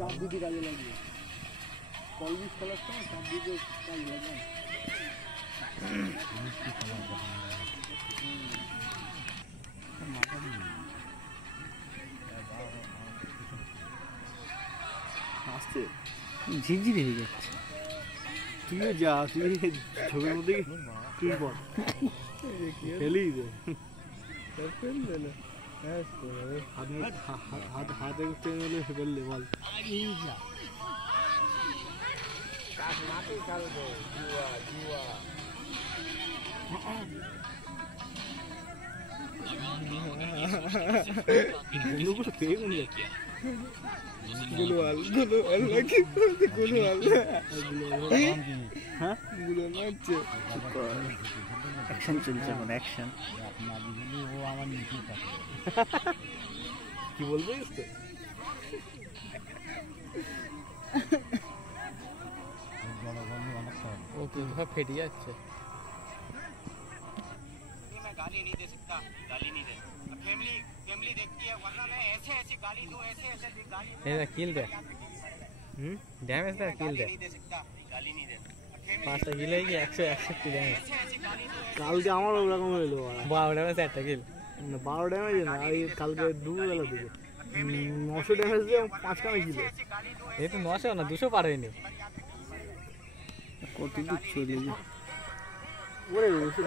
চাপ দিতে কাজে লাগবে কলবিস খেলার সময় চাপ দিতে কাজে লাগবে আসতে ঝিরঝিরি হয়ে যাচ্ছে তুইও যা তুই ছবির মধ্যে তুই বল ফেলি দে ফেললে না হাতে টেনে নিলে ফেললে বল গুলোয়াল নাকি গুলোয়াল হ্যাঁ গুলো মারছে অ্যাকশন চলছে এখন অ্যাকশন ও আমার নিচে কি বলবো তো ও তো সব ফেটে যাচ্ছে गाली नहीं दे सकता गाली नहीं दे फैमिली फैमिली देखती है वरना मैं ऐसे ऐसे गाली दूं ऐसे ऐसे गाली ये किल दे डैमेज दे किल दे नहीं दे सकता गाली नहीं दे পাঁচটা কিল হয়ে গিয়ে 161 ড্যামেজ কালকে আমার ওরকম হলো 12 ড্যামেজ একটা কিল না 12 ড্যামেজ না এই কালকে দুবেলা দিকে 900 ড্যামেজ দিয়ে 5 কামে কিল এই তো 900 না 200 পার হয়নি কত দূর চলে ওরে ওষুধ